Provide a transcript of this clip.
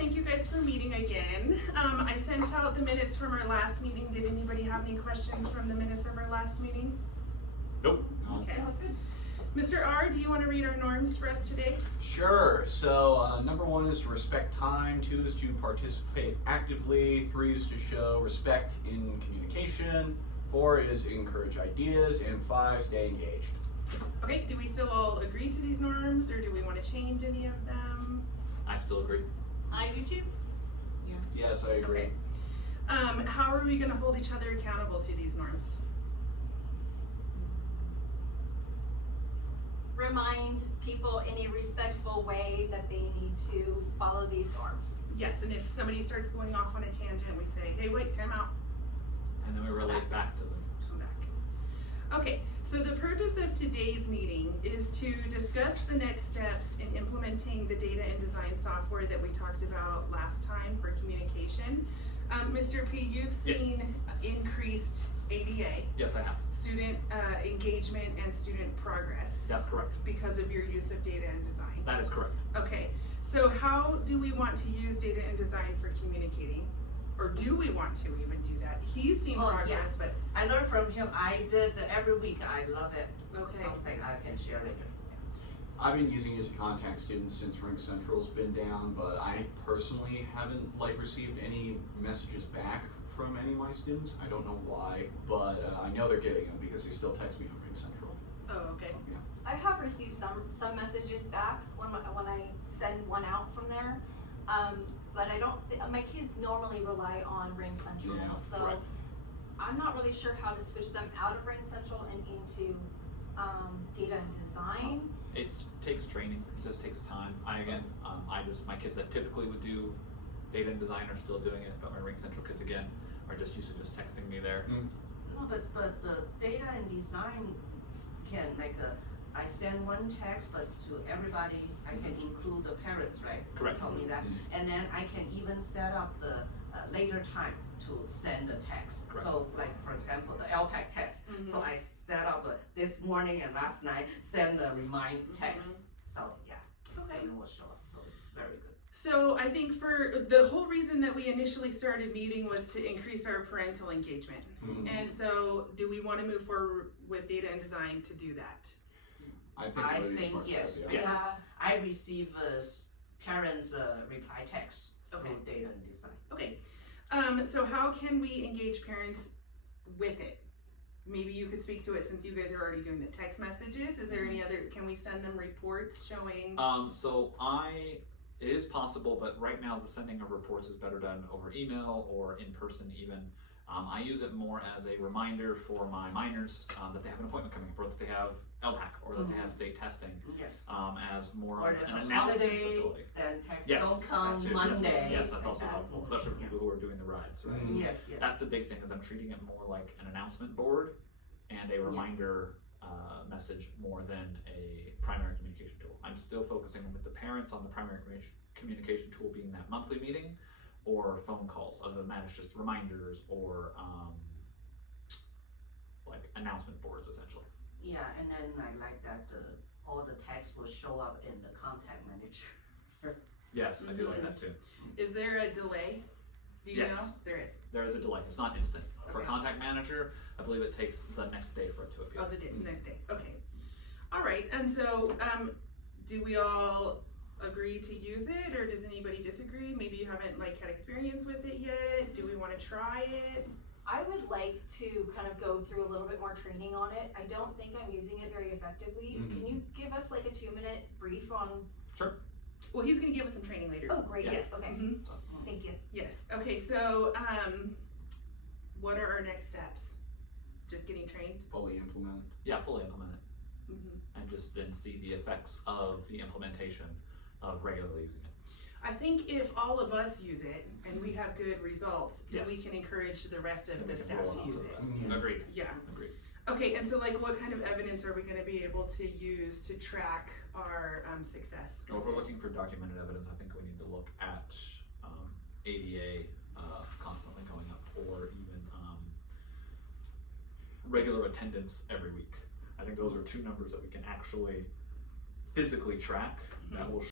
thank you guys for meeting again. I sent out the minutes from our last meeting. Did anybody have any questions from the minutes of our last meeting? Nope. Okay. Mr. R, do you want to read our norms for us today? Sure. So number 1 is to respect time, 2 is to participate actively, 3 is to show respect in communication, 4 is encourage ideas, and 5, stay engaged. Okay, do we still all agree to these norms, or do we want to change any of them? I still agree. I do too. Yes, I agree. Okay. How are we going to hold each other accountable to these norms? Remind people in a respectful way that they need to follow these norms. Yes, and if somebody starts going off on a tangent, we say, hey, wait, time out. And then we relate back to them. Come back. Okay, so the purpose of today's meeting is to discuss the next steps in implementing the data and design software that we talked about last time for communication. Mr. P, you've seen increased ADA. Yes, I have. Student engagement and student progress. That's correct. Because of your use of data and design. That is correct. Okay, so how do we want to use data and design for communicating? Or do we want to even do that? He's seen progress, yeah. but I learned from him. I did every week. I love it. Okay. Something I can share later. I've been using it to contact students since Ring Central's been down, but I personally haven't received any messages back from any of my students. I don't know why, but I know they're getting them because they still text me on Ring Central. oh, okay. Yeah. I have received some messages back when I send one out from there, but I don't. My kids normally rely on Ring Central, Yeah, so right. I'm not really sure how to switch them out of Ring Central and into data and design. It takes training. It just takes time. My kids that typically would do data and design are still doing it, but my Ring Central kids again are just used to just texting me there. No, but the data and design can I send one text, but to everybody, I can include the parents, right? Correct. You told me that. And then I can even set up the later time to send the text. Correct. So like, for example, the LPAC test. So I set up this morning and last night, send the remind text. So yeah, the Okay. student will show up, so it's very good. So I think for the whole reason that we initially started meeting was to increase our parental engagement. And so do we want to move forward with data and design to do that? I think Yes. Yes. Yeah, I receive parents' reply text Okay. through data and design. Okay, so how can we engage parents with it? Maybe you could speak to it since you guys are already doing the text messages. Is there any other, can we send them reports showing? It is possible, but right now the sending of reports is better done over email or in person even. I use it more as a reminder for my minors that they have an appointment coming up, or that they have LPAC, or that they have state testing, Yes. as more Or of there's an a announcement holiday, facility. then text Yes, don't come that too. Monday. Yes, that's also like that. helpful, especially for people who are doing the rides, right? Yes, yes. That's the big thing, is I'm treating it more like an announcement board and a reminder message more than a primary communication tool. I'm still focusing with the parents on the primary communication tool being that monthly meeting or phone calls. Other than that, it's just reminders or like announcement boards essentially. Yeah, and then I like that all the text will show up in the contact manager. Yes, I do like that too. Is there a delay? Do you Yes. know? There is. There is a delay. It's not instant. For Okay. contact manager, I believe it takes the next day for it to appear. Oh, the next day, okay. All right, and so, do we all agree to use it, or does anybody disagree? Maybe you haven't had experience with it yet. Do we want to try it? I would like to kind of go through a little bit more training on it. I don't think I'm using it very effectively. Can you give us like a 2-minute brief on? Sure. Well, he's gonna give us some training later. Oh, great. Yes. Okay. Mhm. Thank you. Yes, okay, so, what are our next steps? Just getting trained? Fully implement. Yeah, fully implement it. And just then see the effects of the implementation of regularly using it. I think if all of us use it and we have good results, then Yes. we can encourage the rest of Then the we can staff roll to out use to the it. rest. Yes. Agreed. Yeah. Agreed. Okay, and so what kind of evidence are we gonna be able to use to track our success? Or if we're looking for documented evidence, I think we need to look at ADA constantly going up, or even regular attendance every week. I think those are two numbers that we can actually physically track that will